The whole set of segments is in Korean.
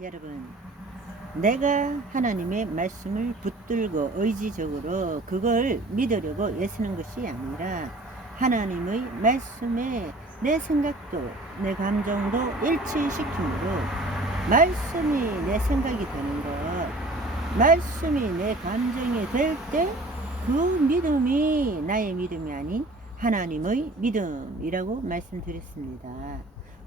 여러분, 내가 하나님의 말씀을 붙들고 의지적으로 그걸 믿으려고 애쓰는 것이 아니라 하나님의 말씀에 내 생각도 내 감정도 일치시키므로 말씀이 내 생각이 되는 것, 말씀이 내 감정이 될 때 그 믿음이 나의 믿음이 아닌 하나님의 믿음이라고 말씀드렸습니다.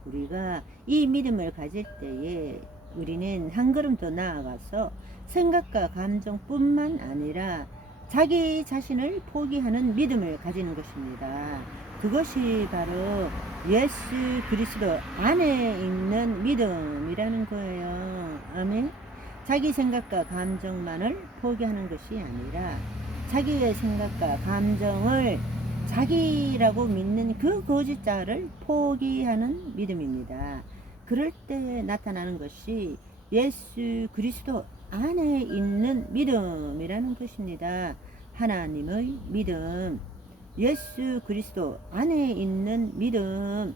우리가 이 믿음을 가질 때에 우리는 한 걸음 더 나아가서 생각과 감정뿐만 아니라 자기 자신을 포기하는 믿음을 가지는 것입니다. 그것이 바로 예수 그리스도 안에 있는 믿음이라는 거예요. 아멘. 자기 생각과 감정만을 포기하는 것이 아니라 자기의 생각과 감정을 자기라고 믿는 그 거짓자를 포기하는 믿음입니다. 그럴 때 나타나는 것이 예수 그리스도 안에 있는 믿음이라는 것입니다. 하나님의 믿음, 예수 그리스도 안에 있는 믿음,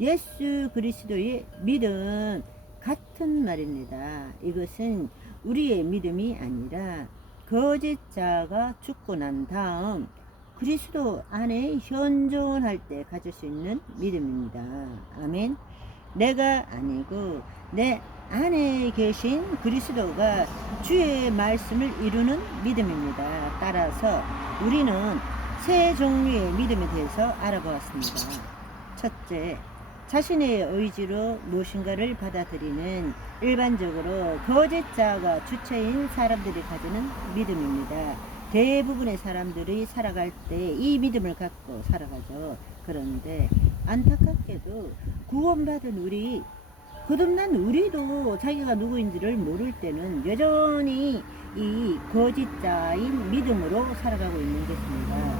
예수 그리스도의 믿음 같은 말입니다. 이것은 우리의 믿음이 아니라 거짓자가 죽고 난 다음 그리스도 안에 현존할 때 가질 수 있는 믿음입니다. 아멘. 내가 아니고 내 안에 계신 그리스도가 주의 말씀을 이루는 믿음입니다. 따라서 우리는 세 종류의 믿음에 대해서 알아보았습니다. 첫째, 자신의 의지로 무엇인가를 받아들이는 일반적으로 거짓자가 주체인 사람들이 가지는 믿음입니다. 대부분의 사람들이 살아갈 때 이 믿음을 갖고 살아가죠. 그런데 안타깝게도 구원받은 우리, 거듭난 우리도 자기가 누구인지를 모를 때는 여전히 이 거짓자인 믿음으로 살아가고 있는 것입니다.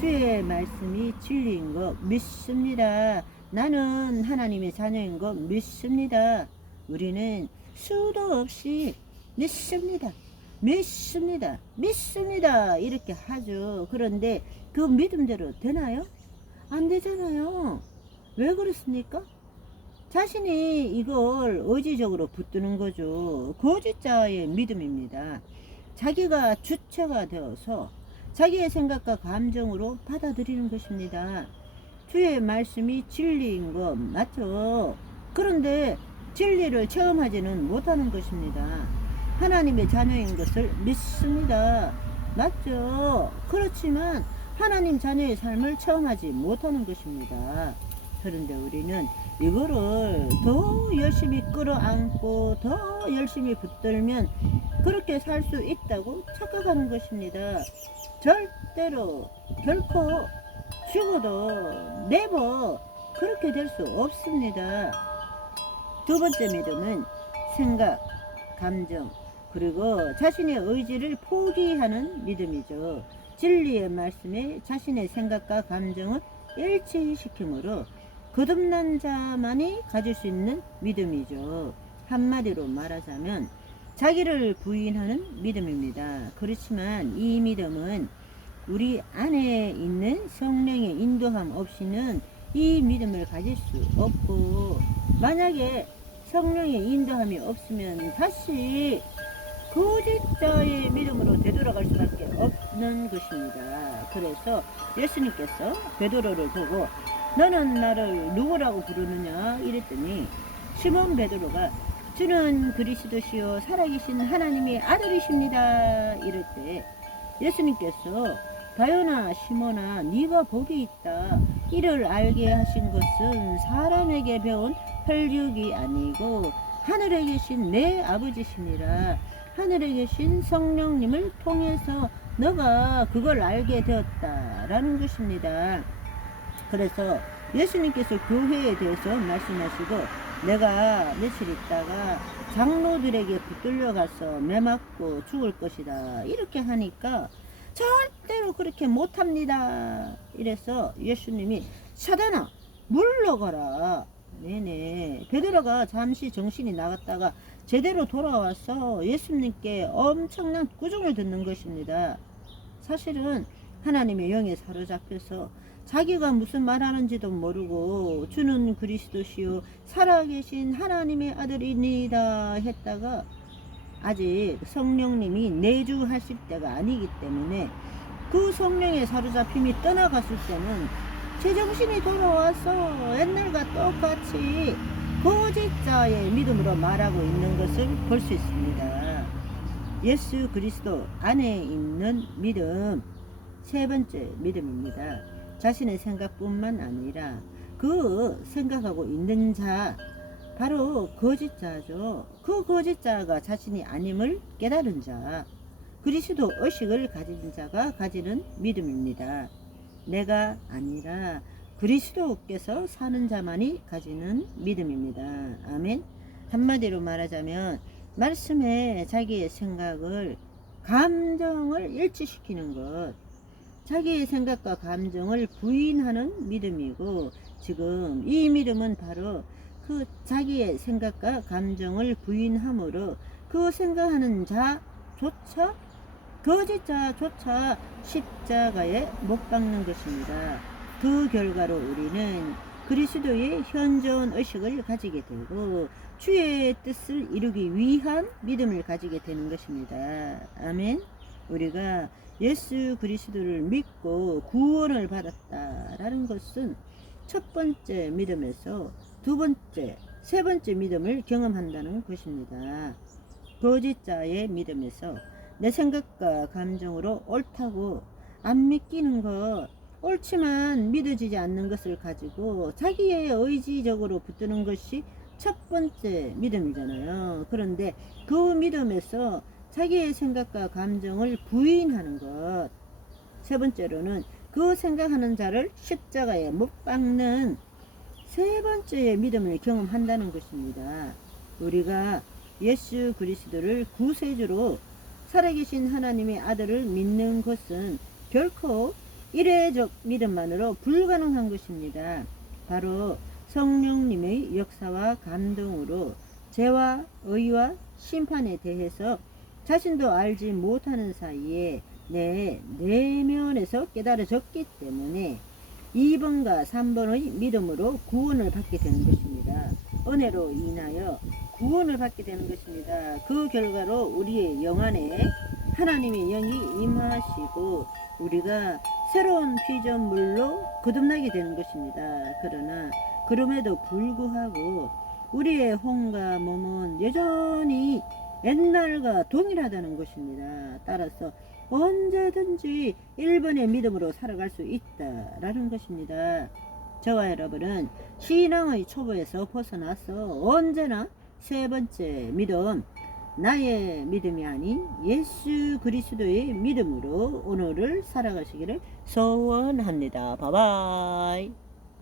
주의 말씀이 진리인 거 믿습니다. 나는 하나님의 자녀인 거 믿습니다. 우리는 수도 없이 믿습니다. 믿습니다. 믿습니다. 이렇게 하죠. 그런데 그 믿음대로 되나요? 안 되잖아요. 왜 그렇습니까? 자신이 이걸 의지적으로 붙드는 거죠. 거짓자의 믿음입니다. 자기가 주체가 되어서 자기의 생각과 감정으로 받아들이는 것입니다. 주의 말씀이 진리인 것 맞죠? 그런데 진리를 체험하지는 못하는 것입니다. 하나님의 자녀인 것을 믿습니다. 맞죠? 그렇지만 하나님 자녀의 삶을 체험하지 못하는 것입니다. 그런데 우리는 이거를 더 열심히 끌어안고 더 열심히 붙들면 그렇게 살 수 있다고 착각하는 것입니다. 절대로 결코 죽어도 네버 그렇게 될 수 없습니다. 두 번째 믿음은 생각, 감정, 그리고 자신의 의지를 포기하는 믿음이죠. 진리의 말씀에 자신의 생각과 감정을 일치시키므로 거듭난 자만이 가질 수 있는 믿음이죠. 한마디로 말하자면 자기를 부인하는 믿음입니다. 그렇지만 이 믿음은 우리 안에 있는 성령의 인도함 없이는 이 믿음을 가질 수 없고, 만약에 성령의 인도함이 없으면 다시 거짓자의 믿음으로 되돌아갈 수밖에 없는 것입니다. 그래서 예수님께서 베드로를 보고 너는 나를 누구라고 부르느냐 이랬더니 시몬 베드로가 주는 그리스도시요 살아계신 하나님의 아들이십니다 이럴 때 예수님께서 다요나 시몬아 네가 복이 있다. 이를 알게 하신 것은 사람에게 배운 혈육이 아니고 하늘에 계신 내 아버지시니라. 하늘에 계신 성령님을 통해서 너가 그걸 알게 되었다라는 것입니다. 그래서 예수님께서 교회에 대해서 말씀하시고 내가 며칠 있다가 장로들에게 붙들려 가서 매맞고 죽을 것이다 이렇게 하니까 절대로 그렇게 못합니다. 이래서 예수님이 사단아 물러가라. 네네. 베드로가 잠시 정신이 나갔다가 제대로 돌아와서 예수님께 엄청난 꾸중을 듣는 것입니다. 사실은 하나님의 영에 사로잡혀서 자기가 무슨 말하는지도 모르고 주는 그리스도시요 살아계신 하나님의 아들이니이다 했다가 아직 성령님이 내주하실 때가 아니기 때문에 그 성령의 사로잡힘이 떠나갔을 때는 제정신이 돌아와서 옛날과 똑같이 거짓자의 믿음으로 말하고 있는 것을 볼 수 있습니다. 예수 그리스도 안에 있는 믿음, 세 번째 믿음입니다. 자신의 생각뿐만 아니라 그 생각하고 있는 자, 바로 거짓자죠. 그 거짓자가 자신이 아님을 깨달은 자, 그리스도 의식을 가진 자가 가지는 믿음입니다. 내가 아니라 그리스도께서 사는 자만이 가지는 믿음입니다. 아멘. 한마디로 말하자면 말씀에 자기의 생각을, 감정을 일치시키는 것, 자기의 생각과 감정을 부인하는 믿음이고, 지금 이 믿음은 바로 그 자기의 생각과 감정을 부인함으로 그 생각하는 자조차, 거짓자조차 십자가에 못 박는 것입니다. 그 결과로 우리는 그리스도의 현존 의식을 가지게 되고 주의 뜻을 이루기 위한 믿음을 가지게 되는 것입니다. 아멘. 우리가 예수 그리스도를 믿고 구원을 받았다라는 것은 첫 번째 믿음에서 두 번째, 세 번째 믿음을 경험한다는 것입니다. 거짓자의 믿음에서 내 생각과 감정으로 옳다고 안 믿기는 것, 옳지만 믿어지지 않는 것을 가지고 자기의 의지적으로 붙드는 것이 첫 번째 믿음이잖아요. 그런데 그 믿음에서 자기의 생각과 감정을 부인하는 것, 세 번째로는 그 생각하는 자를 십자가에 못 박는 세 번째의 믿음을 경험한다는 것입니다. 우리가 예수 그리스도를 구세주로 살아계신 하나님의 아들을 믿는 것은 결코 이례적 믿음만으로 불가능한 것입니다. 바로 성령님의 역사와 감동으로 죄와 의와 심판에 대해서 자신도 알지 못하는 사이에 내 내면에서 깨달아졌기 때문에 2번과 3번의 믿음으로 구원을 받게 되는 것입니다. 은혜로 인하여 구원을 받게 되는 것입니다. 그 결과로 우리의 영 안에 하나님의 영이 임하시고 우리가 새로운 피조물로 거듭나게 되는 것입니다. 그러나 그럼에도 불구하고 우리의 혼과 몸은 여전히 옛날과 동일하다는 것입니다. 따라서 언제든지 1번의 믿음으로 살아갈 수 있다라는 것입니다. 저와 여러분은 신앙의 초보에서 벗어나서 언제나 세 번째 믿음, 나의 믿음이 아닌 예수 그리스도의 믿음으로 오늘을 살아가시기를 소원합니다. 바이바이.